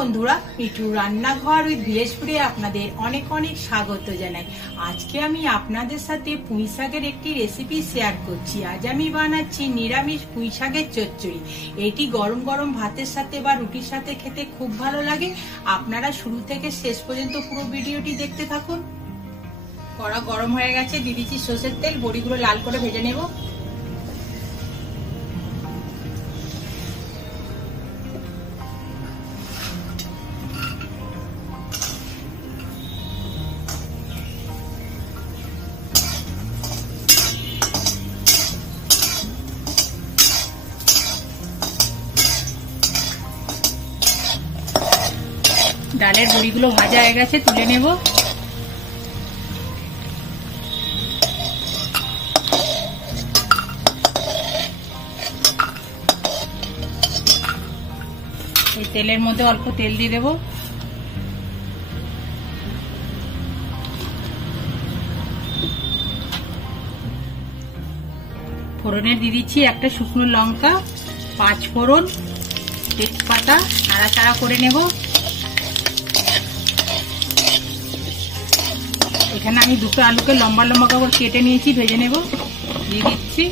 বন্ধুরা, মিঠু রান্নাঘর উইথ ভিলেজপুরে আপনাদের অনেক অনেক স্বাগত জানাই। আজকে আমি আপনাদের সাথে পুঁই শাকের একটি রেসিপি শেয়ার করছি। আজ আমি বানাচ্ছি নিরামিষ পুঁই শাকের চচ্চড়ি। এটি গরম গরম ভাতের সাথে বা রুটির সাথে খেতে খুব ভালো লাগে। আপনারা শুরু থেকে শেষ পর্যন্ত পুরো ভিডিওটি দেখতে থাকুন। কড়া গরম হয়ে গেছে, দিয়ে দিচ্ছি সরষের তেল। বড়িগুলো লাল করে ভেজে নেব। ডালের বড়িগুলো ভাজা হয়ে গেছে, তুলে নেব। এই তেলের মধ্যে অল্প তেল দিয়ে দেব। ফোড়নের দিয়ে দিচ্ছি একটা শুকনো লঙ্কা, 5 ফোড়ন, তেজপাতা, নাড়াচাড়া করে নেব। এখানে আমি দুটো আলুকে লম্বা লম্বা করে কেটে নিয়েছি, ভেজে নেব। দিয়ে দিচ্ছি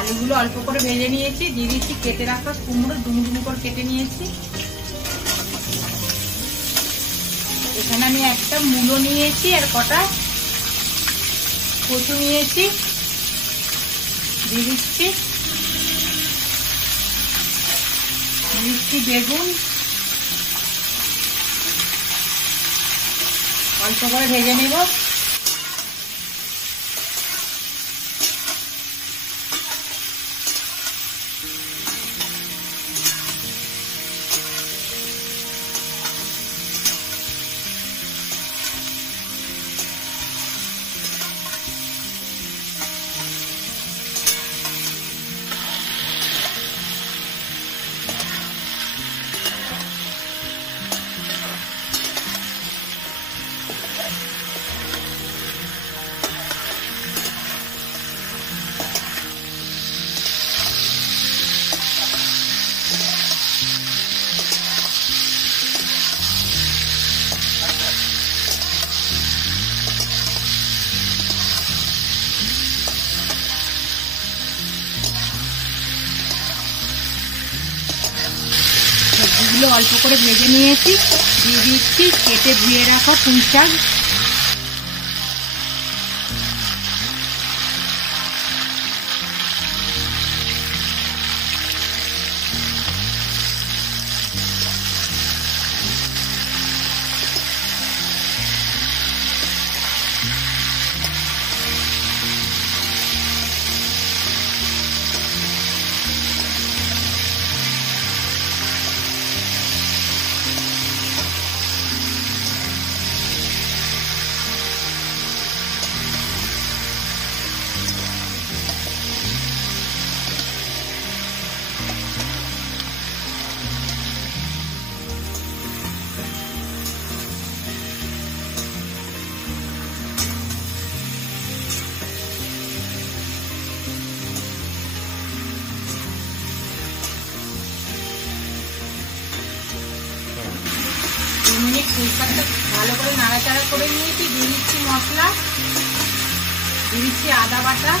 আলুগুলো অল্প করে ভেজে নিয়েছি। দিয়ে দিচ্ছি কেটে রাখা কুমড়ো, ডুমো ডুমো করে কেটে নিয়েছি। এখানে আমি একটা মূলো নিয়েছি আর কটা কচু নিয়েছি। দিয়ে দিচ্ছি বেগুন, অল্প করে ভেজে নিব। সবজিগুলো অল্প করে ভেজে নিয়েছি। দিয়ে দিচ্ছি কেটে ধুয়ে রাখা পুঁই শাক। পুঁই শাকটা ভালো করে নাড়াচাড়া করে নিয়েছি। দিয়ে দিচ্ছি মশলা, দিয়ে দিচ্ছি আদা বাটা,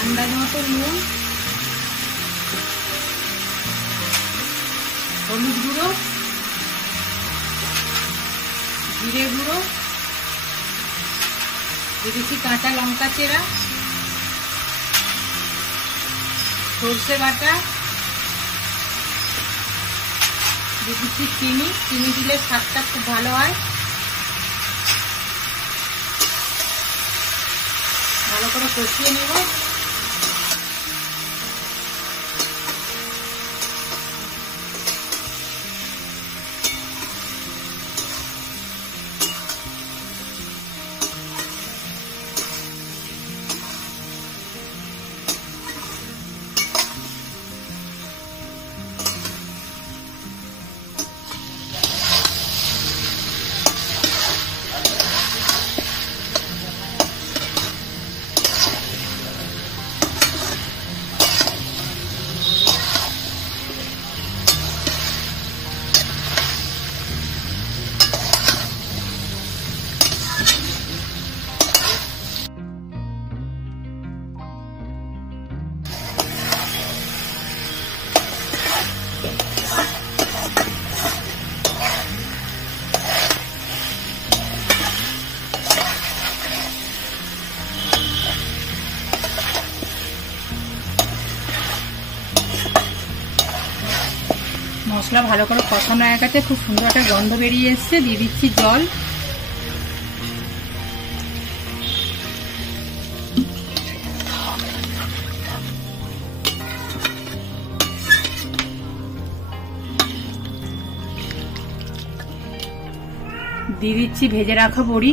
আন্দাজ মতো নুন, হলুদ গুঁড়ো, জিরে গুঁড়ো, দিয়ে দিচ্ছি কাঁচা লঙ্কা চেরা, সর্ষে বাটা, দিয়ে দিচ্ছি চিনি। চিনি দিলে স্বাদটা খুব ভালো হয়। ভালো করে কষিয়ে নেব। মশলা ভালো করে কষানো হয়ে গেছে, খুব সুন্দর একটা গন্ধ বেরিয়ে এসছে। দিয়ে দিচ্ছি জল। দিয়ে দিচ্ছি ভেজে রাখা বড়ি।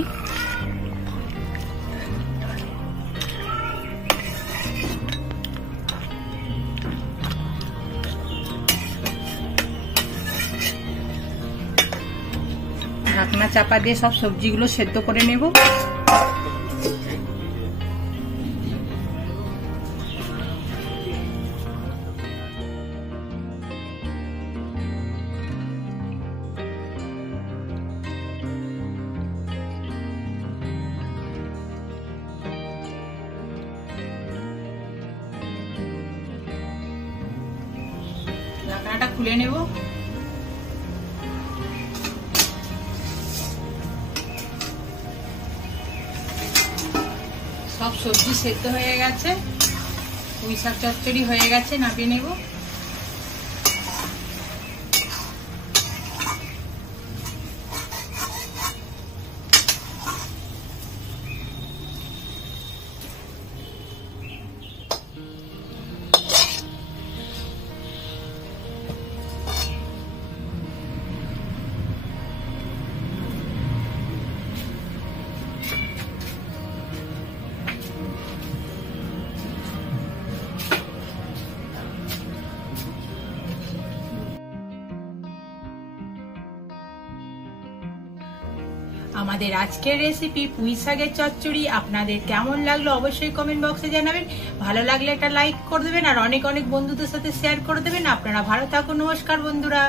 ঢাকনা চাপা দিয়ে সব সবজিগুলো সেদ্ধ করে নেব। ঢাকনাটা খুলে নেব। সব সবজি সেদ্ধ হয়ে গেছে, পুঁই শাক চচ্চড়ি হয়ে গেছে, নামিয়ে নেব। আমাদের আজকের রেসিপি পুঁই শাকের চচ্চড়ি আপনাদের কেমন লাগলো অবশ্যই কমেন্ট বক্সে জানাবেন। ভালো লাগলে একটা লাইক করে দেবেন আর অনেক অনেক বন্ধুদের সাথে শেয়ার করে দেবেন। আপনারা ভালো থাকুন। নমস্কার বন্ধুরা।